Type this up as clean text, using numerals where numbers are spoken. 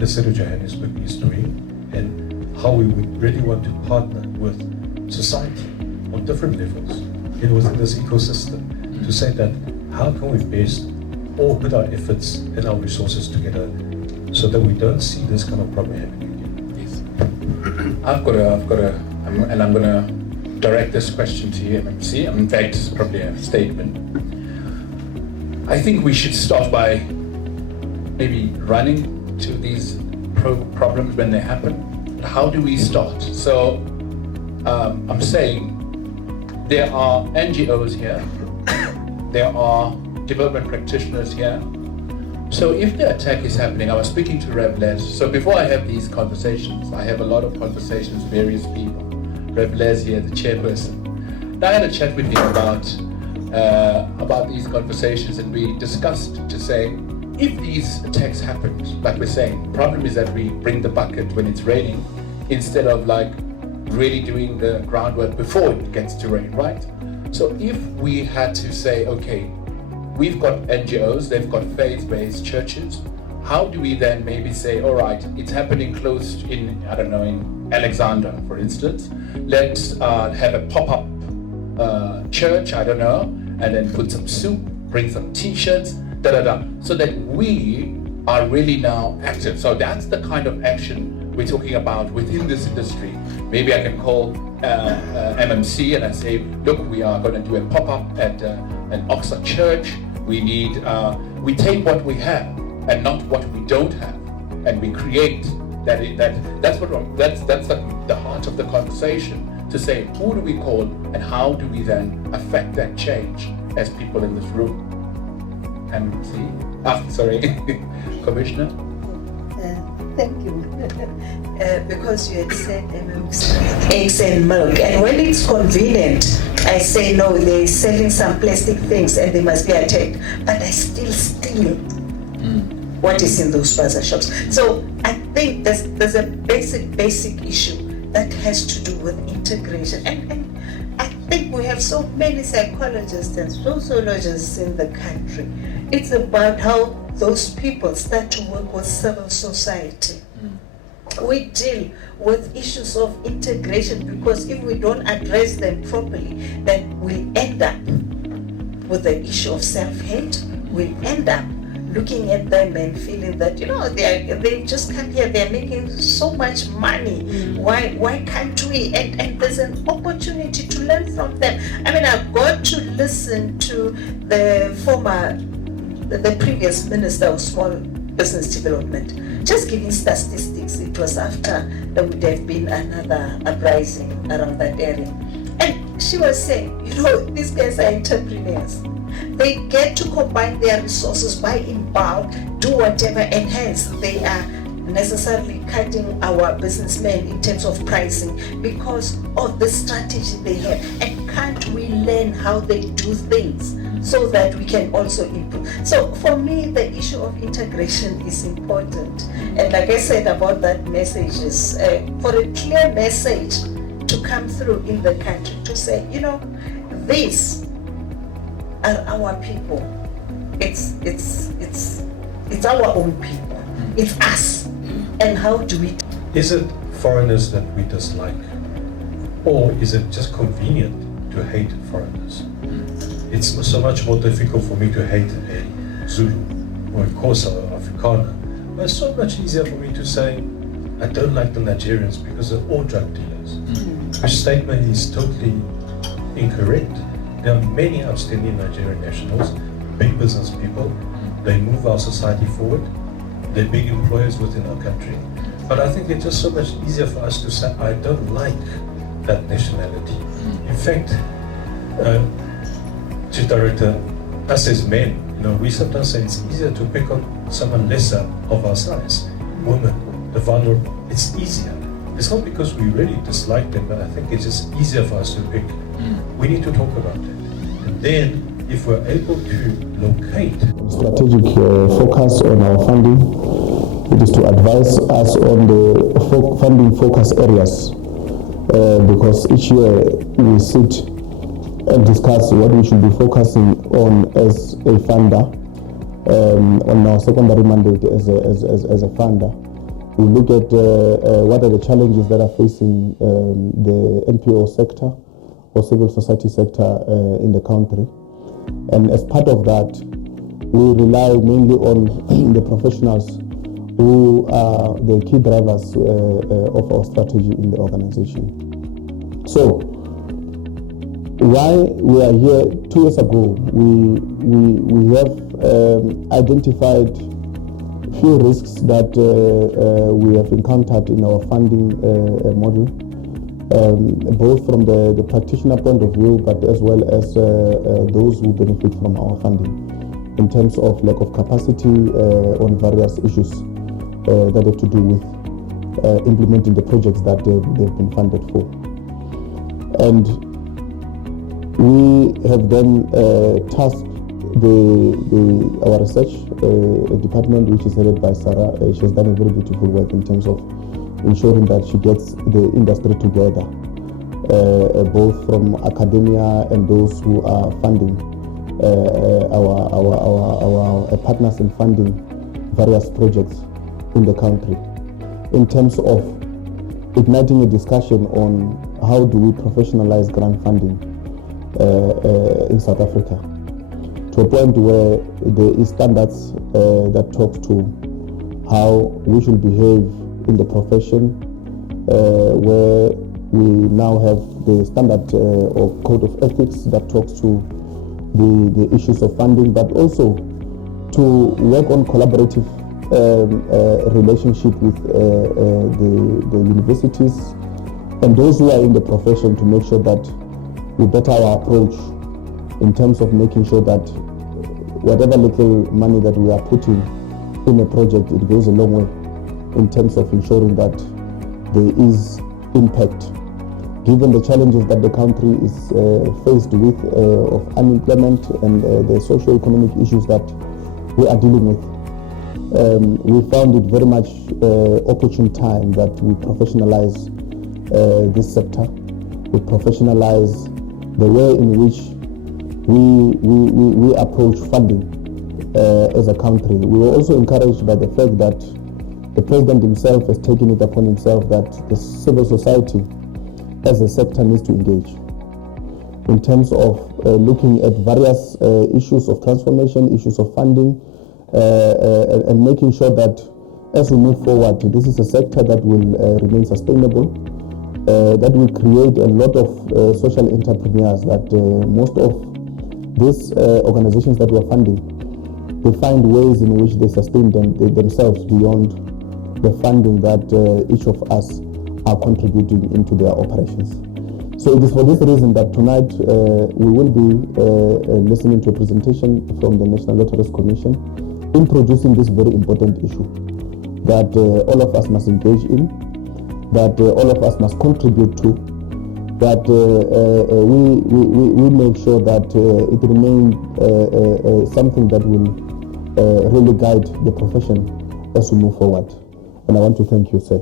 understood what Johannesburg is doing and how we would really want to partner with society on different levels within this ecosystem to say that how can we best all put our efforts and our resources together so that we don't see this kind of problem happening again. Yes. I'm going to direct this question to you, MMC. In fact, it's probably a statement. I think we should start by maybe running to these problems when they happen. How do we start? So I'm saying there are NGOs here, there are development practitioners here. So if the attack is happening, I was speaking to Rev Les. So before I have these conversations, I have a lot of conversations with various people. Rev Les here, the chairperson. And I had a chat with him about these conversations, and we discussed to say, if these attacks happened, like we're saying, the problem is that we bring the bucket when it's raining instead of like really doing the groundwork before it gets to rain, right? So if we had to say, okay, we've got NGOs, they've got faith-based churches, how do we then maybe say, all right, it's happening close in, I don't know, in Alexander, for instance, let's have a pop-up church, I don't know, and then put some soup, bring some t-shirts, so that we are really now active. So that's the kind of action we're talking about within this industry. Maybe I can call MMC and I say, look, we are going to do a pop-up at an Oxford church. We need, we take what we have and not what we don't have, and we create that's the heart of the conversation, to say who do we call and how do we then affect that change as people in this room. MMC, sorry, Commissioner. Thank you. Because you had said MMC, eggs and milk, and when it's convenient, I say no, they're selling some plastic things and they must be attacked, but I still steal what is in those bazaar shops. So I think there's a basic issue that has to do with integration, and I think we have so many psychologists and sociologists in the country. It's about how those people start to work with civil society. We deal with issues of integration because if we don't address them properly, then we'll end up with the issue of self-hate. We'll end up looking at them and feeling that, you know, they just come here, they're making so much money. Why can't we? And there's an opportunity to learn from them. I mean, I've got to listen to the previous Minister of Small Business Development, just giving statistics. It was after there would have been another uprising around that area. And she was saying, you know, these guys are entrepreneurs. They get to combine their resources, buy in bulk, do whatever, and hence they are necessarily cutting our businessmen in terms of pricing because of the strategy they have. And can't we learn how they do things so that we can also improve? So for me, the issue of integration is important. And like I said about that message is for a clear message to come through in the country to say, you know, these are our people. It's our own people. It's us. And how do we? Is it foreigners that we dislike, or is it just convenient to hate foreigners? It's so much more difficult for me to hate a Zulu or a Xhosa or Afrikaner, but it's so much easier for me to say I don't like the Nigerians because they're all drug dealers. Which statement is totally incorrect. There are many outstanding Nigerian nationals, big business people. They move our society forward. They're big employers within our country. But I think it's just so much easier for us to say, I don't like that nationality. In fact, Chief Director, us as men, you know, we sometimes say it's easier to pick on someone lesser of our size, women, the vulnerable. It's easier. It's not because we really dislike them, but I think it's just easier for us to pick. We need to talk about that. And then, if we're able to locate strategic focus on our funding, it is to advise us on the funding focus areas because each year we sit and discuss what we should be focusing on as a funder on our secondary mandate as a funder. We look at what are the challenges that are facing the NPO sector or civil society sector in the country. And as part of that, we rely mainly on the professionals who are the key drivers of our strategy in the organization. So, why we are here 2 years ago, we have identified few risks that we have encountered in our funding model, both from the practitioner point of view, but as well as those who benefit from our funding, in terms of lack of capacity on various issues that have to do with implementing the projects that they've been funded for. And we have then tasked our research department, which is headed by Sarah. She has done a very beautiful work in terms of ensuring that she gets the industry together, both from academia and those who are funding our partners in funding various projects in the country, in terms of igniting a discussion on how do we professionalize grant funding in South Africa, to a point where there is standards that talk to how we should behave in the profession, where we now have the standard or code of ethics that talks to the issues of funding, but also to work on collaborative relationship with the universities and those who are in the profession, to make sure that we better our approach in terms of making sure that whatever little money that we are putting in a project, it goes a long way in terms of ensuring that there is impact. Given the challenges that the country is faced with of unemployment and the socio-economic issues that we are dealing with, we found it very much opportune time that we professionalize this sector. We professionalize the way in which we approach funding as a country. We were also encouraged by the fact that the President himself has taken it upon himself that the civil society as a sector needs to engage in terms of looking at various issues of transformation, issues of funding, and making sure that as we move forward, this is a sector that will remain sustainable, that will create a lot of social entrepreneurs, that most of these organizations that we're funding, they find ways in which they sustain themselves beyond the funding that each of us are contributing into their operations. So it is for this reason that tonight we will be listening to a presentation from the National Lotteries Commission, introducing this very important issue that all of us must engage in, that all of us must contribute to, that we make sure that it remains something that will really guide the profession as we move forward. And I want to thank you, sir.